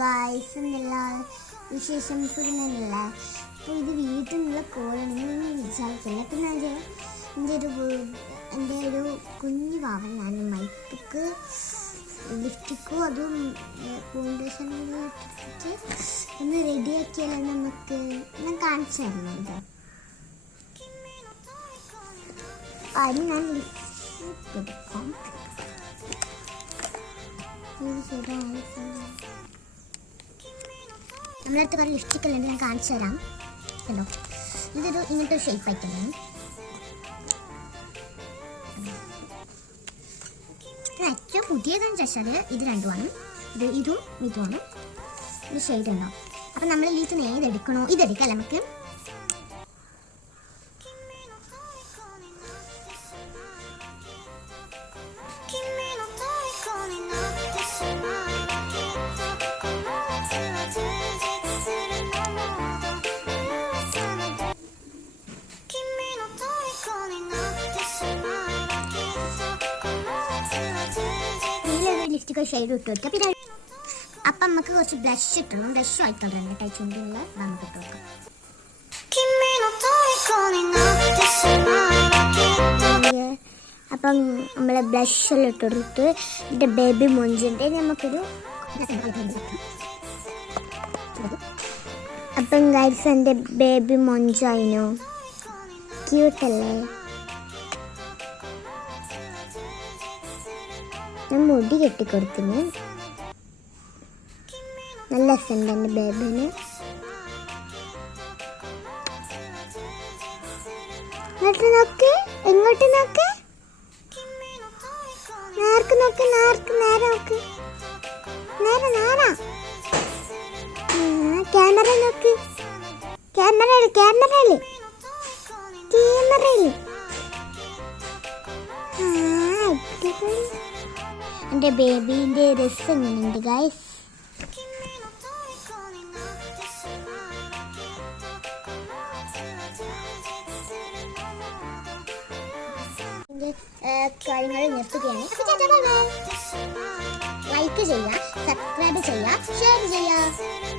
Guys എന്നുള്ള വിശേഷം സുഖമല്ല. അപ്പോൾ ഇത് വീട്ടിൽ നിന്നുള്ള കോളാണെന്ന് വിചാരിക്കില്ല. പിന്നെ എൻ്റെ ഒരു കുഞ്ഞു പാവൻ ഞാൻ മൈക്ക് ലിപ്സ്റ്റിക്കും അതും ഫൗണ്ടേഷനിൽ ഇട്ടിട്ട് ഒന്ന് റെഡിയാക്കിയാലോ നമുക്ക്. ഞാൻ കാണിച്ചു തരുന്നുണ്ട്. അതിന് ഞാൻ ലിപ്സ്റ്റിക് എടുക്കാം. നമ്മളടുത്ത് കുറേ ലിപ്സ്റ്റിക് എല്ലാം ഞാൻ കാണിച്ചു തരാം. കണ്ടോ, ഇതൊരു ഇങ്ങനത്തെ ഒരു ഷേപ്പ് ആയിട്ടാണ്. ഏറ്റവും പുതിയതെന്ന് വെച്ചാൽ ഇത് രണ്ടുമാണ്. ഇതുമാണ് ഇത് ഷെയ്ഡ് ഉണ്ടോ. അപ്പം നമ്മൾ ഇതിൽ നിന്ന് ഏതെടുക്കണോ ഇതെടുക്കാം നമുക്ക്. ലിപ്സ്റ്റിക് ഷെയ്ഡ് ഇട്ട് കൊടുക്കാം. പിന്നെ അപ്പം നമുക്ക് കുറച്ച് ബ്ലഷ് ഇട്ടണം. ബ്ലഷ് ആയിട്ടുണ്ട് കേട്ടോ. ചുണ്ടിനുള്ള നമുക്ക് ഇട്ട് കൊടുക്കാം. അപ്പം നമ്മൾ ബ്ലഷ് എല്ലാം ഇട്ട് കൊടുത്ത് എൻ്റെ ബേബി മൊഞ്ചിൻ്റെ നമുക്കൊരു അപ്പം ഗൈസ് എൻ്റെ ബേബി മൊഞ്ചായിനോ, ക്യൂട്ടല്ലേ. ഞാൻ മുടി കെട്ടിക്കൊടുത്തിന്. നല്ല രസമുണ്ട് എൻ്റെ ബേബിന്. ഇങ്ങോട്ട് നോക്ക്, എങ്ങോട്ട് നോക്ക്, നേർക്ക് നോക്ക്, നേരെ നോക്ക്, നേരെ ക്യാമറ നോക്ക്, ക്യാമറയില് എൻ്റെ ബേബീൻ്റെ രസം എങ്ങനെയുണ്ട് ഗൈസ്. കാര്യങ്ങൾ നിർത്തുകയാണ്. ലൈക്ക് ചെയ്യുക, സബ്സ്ക്രൈബ് ചെയ്യുക, ഷെയർ ചെയ്യുക.